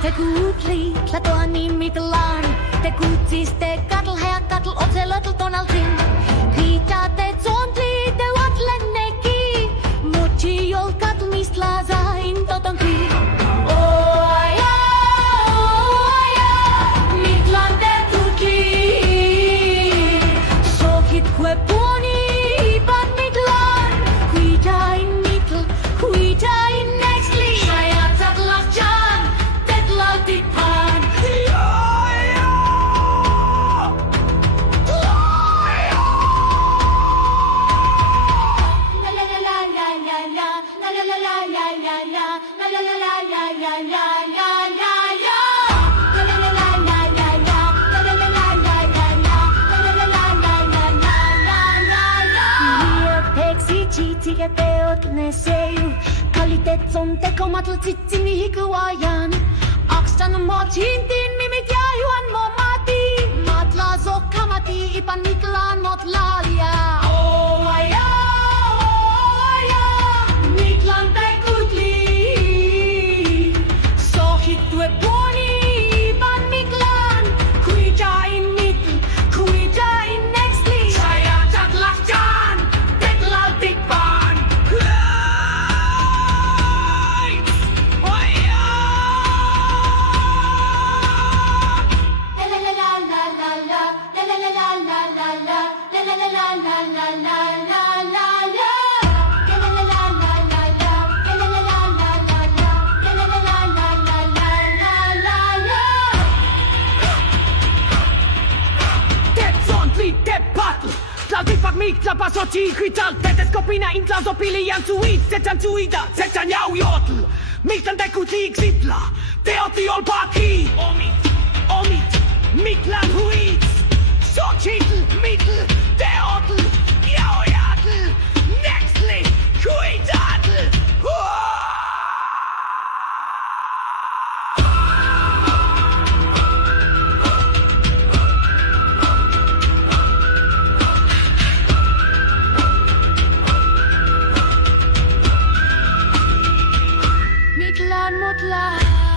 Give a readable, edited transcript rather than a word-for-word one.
Mictlantecuhtli Tlatoani mictlān, tecuciztecatl, HÜÄHÄēēy, ocelotl, tōnaltzin, Cuīca, tētzontli, tēuatl, nequi, mochi, yolcatl, mitztlāza, totonqui. Ohuaya, Mictlantecuhtli, Xochitl, cueponi, īpan, mitl, Cuīca, mitl, huīya, nextli, Xayacatl, āxcān, tetlāltikpān. Huīyaaaah, āxcān, mochi, mimit ja juan momati, mittlāza, īpan, mictlān, motlalja. Ohuaya, Mictlantecuhtli, Xochitl, cueponi, īpan, mitl, Cuīca, huīya, nextli, Xayacatl, āxcān, tetlāltikpān. Tētzontli, tēuatl, Tlaā-yaaaah, mictlān, Xochitl, teteskopiina, intlazo, pilian, suīts, tecuciztecatl, tecuciztecatl, Mictlantecuhtli Tlatoani, teoatl, omit, mictlān, Xochitl, mitl, tēuatl, Ayaaahh, nextli, Xayacatl. Mittlān, motla.